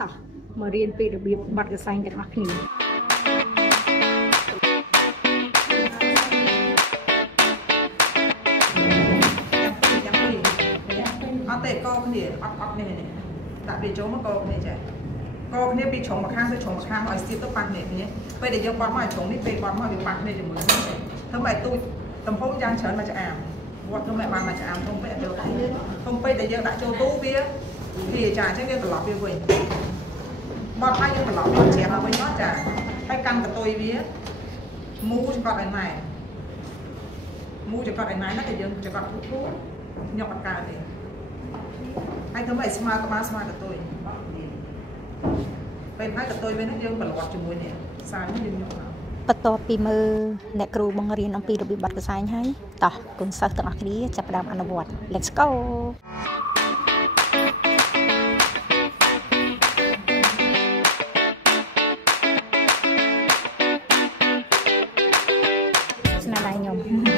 តោះមករៀនពីរបៀបបត់កសែងទាំងអស់គ្នាអត់ទេកគ្នាអត់នេះដាក់វាចូលមកកគ្នាចាកគ្នាពីជ្រុងមកខាងទៅជ្រុងមកខាងឲ្យស្ទាបទៅប៉ះគ្នាពេលដែលយើងបត់មកឲ្យជ្រុងនេះពេលបត់មកវាប៉ះគ្នាជាមួយគ្នាធ្វើឲ្យទូចទំហំយ៉ាងច្រើនមកឆ្អាមវត្តធ្វើឲ្យបានមកឆ្អាមធំពេកទៅធំពេកដែលយើងដាក់ចូលទូវាចាអញ្ចឹងយើងត្រឡប់វាវិញបត់ហើយយើងត្រឡប់វាជ្រាបមកវិញមកចាហើយកាន់កតុយវាមូចង្កត់ឲ្យណែមូចង្កត់ឲ្យណែណាតែយើងចង្កត់ធូរញកអត់កើតទេហើយធ្វើឲ្យស្មើក្បាលស្មើកតុយពេលហើយកតុយវិញហ្នឹងយើងប្រឡប់ជាមួយនេះសាយនេះយើងញកមកបន្ទាប់ពីមើលអ្នកគ្រូបង្រៀនអំពីរបៀបបត់កសែងហើយតោះកូនសិស្សទាំងអស់គ្នាចាប់ផ្ដើមអនុវត្ត Let's go ស្នាដៃខ្ញុំ